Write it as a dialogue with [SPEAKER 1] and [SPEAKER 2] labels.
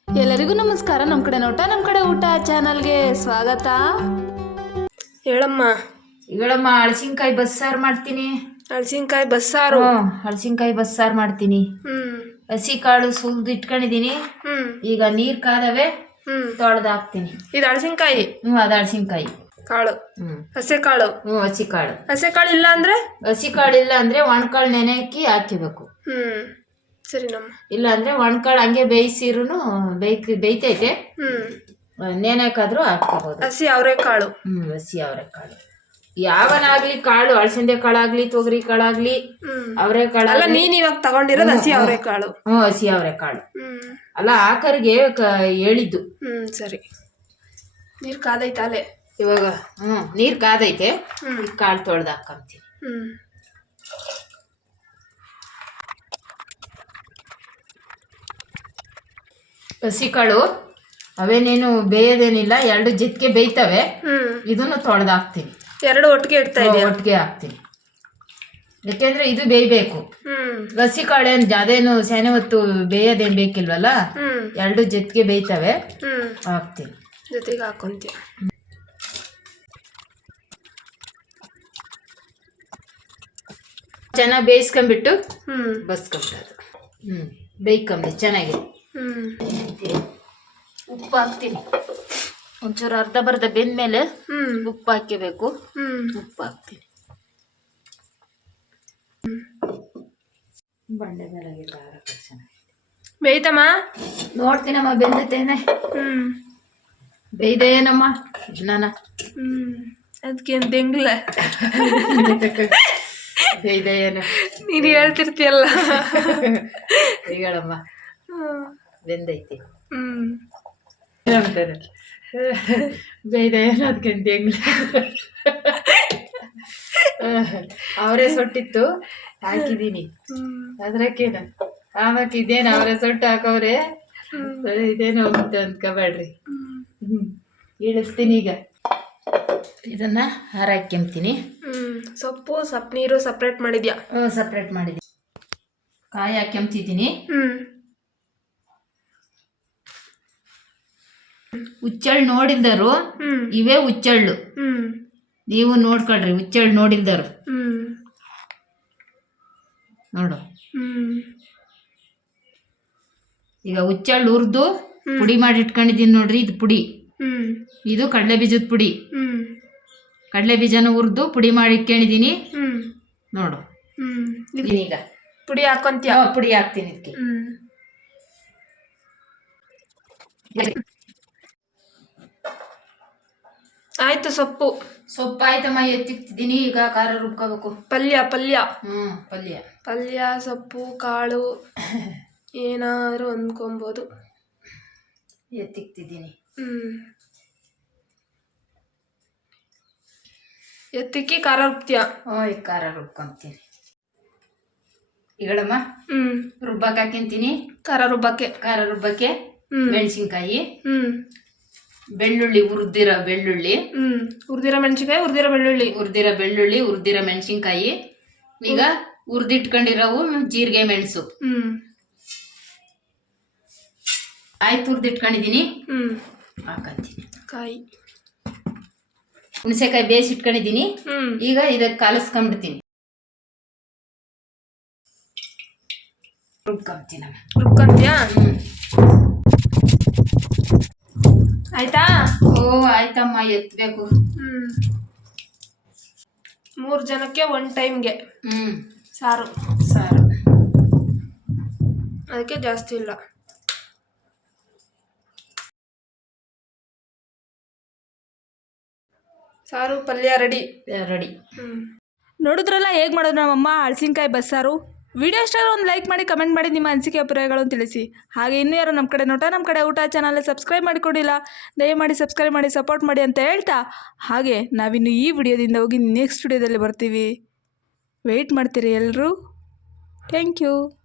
[SPEAKER 1] ಎಲ್ಲರಿಗೂ ನಮಸ್ಕಾರ. ನಮ್ಮ ಕಡೆ ನೋಟ ನಮ್ಮ ಕಡೆ ಊಟ ಚಾನಲ್ಗೆ ಸ್ವಾಗತ.
[SPEAKER 2] ಹೇಳಮ್ಮ.
[SPEAKER 3] ಹಳಸಿನಕಾಯಿ ಬಸ್ಸಾರು ಮಾಡ್ತೀನಿ.
[SPEAKER 2] ಹಳಸಿನಕಾಯಿ ಬಸ್ಸಾರು.
[SPEAKER 3] ಹಳಸಿನಕಾಯಿ ಬಸ್ಸಾರು ಮಾಡ್ತೀನಿ. ಹಸಿ ಕಾಳು ಸುಲ್ದು ಇಟ್ಕೊಂಡಿದೀನಿ. ಈಗ ನೀರ್ ಕಾದವೆ, ತೊಳೆದು ಹಾಕ್ತೀನಿ.
[SPEAKER 2] ಇದು ಹಳಸಿನಕಾಯಿ.
[SPEAKER 3] ಅದು ಹಳಸಿನಕಾಯಿ
[SPEAKER 2] ಕಾಳು. ಹಸಿ ಕಾಳು.
[SPEAKER 3] ಹಸಿ ಕಾಳು.
[SPEAKER 2] ಹಸಿ ಕಾಳು ಇಲ್ಲ ಅಂದ್ರೆ?
[SPEAKER 3] ಹಸಿ ಕಾಳು ಇಲ್ಲ ಅಂದ್ರೆ ಒಣಕಾಳು ನೆನೆ ಹಾಕಿ ಹಾಕಿಬೇಕು.
[SPEAKER 2] ಸರಿ ನಮ್ಮ. ಇಲ್ಲ
[SPEAKER 3] ಅಂದ್ರೆ ಒಣಕಾಳು ಹಂಗೆ ಬೇಯಿಸಿರೂ ಬೇಯ್ತೈತೆ. ನೆನೆಕಾದ್ರೂ ಹಾಕ್ಕೋಬಹುದು.
[SPEAKER 2] ಹಸಿ ಅವರೆಕಾಳು.
[SPEAKER 3] ಹಸಿ ಅವರೆಕಾಳು ಯಾವನಾಗ್ಲಿ ಕಾಳು, ಅಳಸಂದೆ ಕಾಳಾಗ್ಲಿ, ತೊಗರಿ ಕಾಳಾಗ್ಲಿ, ಅವರೆಕಾಳು.
[SPEAKER 2] ಅಲ್ಲ, ನೀನ್ ಇವಾಗ ತಗೊಂಡಿರೋದು ಹಸಿ ಅವರೆಕಾಳು.
[SPEAKER 3] ಹಸಿ ಅವರೆಕಾಳು ಅಲ್ಲ, ಆಕರಿಗೆ ಹೇಳಿದ್ದು.
[SPEAKER 2] ಸರಿ. ನೀರ್ ಕಾದೈತಾಲೆ
[SPEAKER 3] ಇವಾಗ? ನೀರ್ ಕಾದೈತೆ. ಕಾಳು ತೊಳ್ದು ಹಾಕೊಂತೀನಿ. ಹಸಿ ಕಾಳು ಅವೇನೇನು ಬೇಯೋದೇನಿಲ್ಲ, ಎರಡು ಜೊತೆಗೆ ಬೇಯ್ತವೆ. ಇದನ್ನು ತೊಳೆದು ಹಾಕ್ತೀನಿ.
[SPEAKER 2] ಎರಡು ಒಟ್ಟಿಗೆ ಇಡ್ತಾ ಇದೆ?
[SPEAKER 3] ಒಟ್ಟಿಗೆ ಹಾಕ್ತೀನಿ. ಯಾಕೆಂದ್ರೆ ಇದು ಬೇಯಬೇಕು. ಹಸಿ ಕಾಳೇನು ಅದೇನು ಸೇನೆ ಹೊತ್ತು ಬೇಯೋದೇನು ಬೇಕಿಲ್ವಲ್ಲ, ಎರಡು ಜೊತೆಗೆ ಬೇಯ್ತವೆ. ಹಾಕ್ತೀನಿ.
[SPEAKER 2] ಜೊತೆಗೆ ಹಾಕೊಂತೀಯ.
[SPEAKER 3] ಚೆನ್ನಾಗಿ ಬೇಯಿಸ್ಕೊಂಡ್ಬಿಟ್ಟು ಬಸ್ಕೊಂಬಿಡೋದು. ಬೇಯ್ಕೊಂಬಿ ಚೆನ್ನಾಗಿ. ಉಪ್ಪು ಹಾಕ್ತೀನಿ. ಒಂಚೂರು ಅರ್ಧ ಬರ್ಧ ಬೆಂದ್ಮೇಲೆ ಉಪ್ಪು ಹಾಕಬೇಕು. ಉಪ್ಪು ಹಾಕ್ತೀನಿ. ಬಂಡೆ ಮೇಲೆ
[SPEAKER 2] ಬೇಯ್ತಮ್ಮ?
[SPEAKER 3] ನೋಡ್ತೀನಮ್ಮ ಬೆಂದತೇನೆ. ಬೇಯ್ದೇನಮ್ಮ ನಾನ?
[SPEAKER 2] ಅದಕ್ಕೇನು ದೆಂಗ್ಲ
[SPEAKER 3] ಬೇಯ್ದೇನು
[SPEAKER 2] ನೀನು ಹೇಳ್ತಿರ್ತೀಯಲ್ಲ.
[SPEAKER 3] ಹೇಳಮ್ಮ. ಬೆಂದೈತಿ. ಬೇಯ್ದೇನು ಅದಕ್ಕೇನು ದೆಂಗ್ಲ. ಅವರೇ ಸೊಟ್ಟಿತ್ತು ಹಾಕಿದೀನಿ. ಅದ್ರಕ್ಕೇನು ಆಮಕ್ ಇದೇನು ಅವರೇ ಸೊಟ್ಟು ಹಾಕವ್ರೆ. ಇದೇನು ಅಂತ ಅಂದ್ಕೋಬೇಡ್ರಿ. ಇಳಿಸ್ತೀನಿ. ಈಗ ಇದನ್ನ ಹಾರಾಕ್ಯಂತೀನಿ.
[SPEAKER 2] ಸೊಪ್ಪು ನೀರು ಸಪ್ರೇಟ್ ಮಾಡಿದ್ಯಾ?
[SPEAKER 3] ಸಪ್ರೇಟ್ ಮಾಡಿದ್ದೀನಿ. ಕಾಯಿ ಹಾಕ್ಯಂತಿದ್ದೀನಿ. ಹುಚ್ಚಳ್ಳು ನೋಡಿಲ್ದರು ಇವೇ ಹುಚ್ಚಳ್ಳು. ನೀವು ನೋಡ್ಕೊಳ್ರಿ, ಹುಚ್ಚಳ್ಳು ನೋಡಿಲ್ದರು ನೋಡು. ಈಗ ಹುಚ್ಚಳ್ಳು ಹುರಿದು ಪುಡಿ ಮಾಡಿ ಇಟ್ಕೊಂಡಿದ್ದೀನಿ ನೋಡ್ರಿ. ಇದು ಪುಡಿ. ಇದು ಕಡಲೆ ಬೀಜದ ಪುಡಿ. ಕಡಲೆ ಬೀಜನ ಹುರಿದು ಪುಡಿ ಮಾಡಿ ಇಟ್ಕೊಂಡಿದ್ದೀನಿ ನೋಡು. ಈಗ
[SPEAKER 2] ಪುಡಿ ಹಾಕೊಂತೀಯ?
[SPEAKER 3] ಪುಡಿ ಹಾಕ್ತೀನಿ ಇದಕ್ಕೆ.
[SPEAKER 2] ಆಯ್ತು. ಸೊಪ್ಪು
[SPEAKER 3] ಆಯ್ತಮ್ಮ, ಎತ್ತಿಕ್ತಿದ್ದೀನಿ. ಈಗ ಖಾರ ರುಬ್ಕೋಬೇಕು.
[SPEAKER 2] ಪಲ್ಯ
[SPEAKER 3] ಪಲ್ಯ
[SPEAKER 2] ಸೊಪ್ಪು ಕಾಳು ಏನಾದ್ರು ಅಂದ್ಕೊಬೋದು.
[SPEAKER 3] ಎತ್ತಿಕ್ತಿದ್ದೀನಿ.
[SPEAKER 2] ಎತ್ತಿಕ್ಕಿ ಖಾರ ರುಬ್ತೀಯ?
[SPEAKER 3] ಈಗ ಖಾರ ರುಬ್ಕೊಂತೀನಿ. ಈಗಳಮ್ಮ ರುಬ್ಬಕ್ಕೆ ಹಾಕ್ಯಂತೀನಿ.
[SPEAKER 2] ಖಾರ ರುಬ್ಬಕ್ಕೆ
[SPEAKER 3] ಮೆಣಸಿನ್ಕಾಯಿ, ಬೆಳ್ಳುಳ್ಳಿ, ಹುರಿದಿರೋ ಬೆಳ್ಳುಳ್ಳಿ,
[SPEAKER 2] ಮೆಣಸಿನ್ಕಾಯಿ, ಹುರಿದಿರೋ ಬೆಳ್ಳುಳ್ಳಿ,
[SPEAKER 3] ಹುರಿದಿರೋ ಮೆಣಸಿನ್ಕಾಯಿ. ಈಗ ಹುರಿದಿಟ್ಕೊಂಡಿರೋವು ಜೀರಿಗೆ, ಮೆಣಸು ಆಯ್ತು. ಹುರಿದಿಟ್ಕೊಂಡಿದ್ದೀನಿ. ಹಾಕಂತೀನಿ.
[SPEAKER 2] ಕಾಯಿ,
[SPEAKER 3] ಹುಣಸೆಕಾಯಿ ಬೇಯಿಸಿ ಇಟ್ಕೊಂಡಿದ್ದೀನಿ. ಈಗ ಇದಕ್ಕೆ ಕಾಲಿಸ್ಕೊಂಡ್ಬಿಡ್ತೀನಿ.
[SPEAKER 2] ರುಬ್ಕೊಂತೀಯ? ಆಯ್ತಾ?
[SPEAKER 3] ಆಯ್ತಮ್ಮ, ಎತ್ತಬೇಕು.
[SPEAKER 2] 3 ಜನಕ್ಕೆ 1 ಟೈಮ್ಗೆ ಸಾರು. ಅದಕ್ಕೆ ಜಾಸ್ತಿ ಇಲ್ಲ. ಸಾರು ಪಲ್ಯ ರೆಡಿ.
[SPEAKER 1] ನೋಡಿದ್ರಲ್ಲ ಹೇಗೆ ಮಾಡೋದು ನಮ್ಮಮ್ಮ ಹಳಸಿನಕಾಯಿ ಬಸ್ಸಾರು. ವಿಡಿಯೋ ಇಷ್ಟ ಒಂದು ಲೈಕ್ ಮಾಡಿ, ಕಮೆಂಟ್ ಮಾಡಿ, ನಿಮ್ಮ ಅನಿಸಿಕೆ ಅಭಿಪ್ರಾಯಗಳನ್ನು ತಿಳಿಸಿ. ಹಾಗೆ ಇನ್ನೂ ಯಾರು ನಮ್ಮ ಕಡೆ ನೋಟ ನಮ್ಮ ಕಡೆ ಊಟ ಚಾನಲ್ ಸಬ್ಸ್ಕ್ರೈಬ್ ಮಾಡಿಕೊಡಿಲ್ಲ, ದಯಮಾಡಿ ಸಬ್ಸ್ಕ್ರೈಬ್ ಮಾಡಿ ಸಪೋರ್ಟ್ ಮಾಡಿ ಅಂತ ಹೇಳ್ತಾ, ಹಾಗೆ ನಾವಿನ್ನು ಈ ವಿಡಿಯೋದಿಂದ ಹೋಗಿ ನೆಕ್ಸ್ಟ್ ವಿಡಿಯೋದಲ್ಲಿ ಬರ್ತೀವಿ. ವೆಯ್ಟ್ ಮಾಡ್ತೀರಿ ಎಲ್ಲರೂ. Thank you.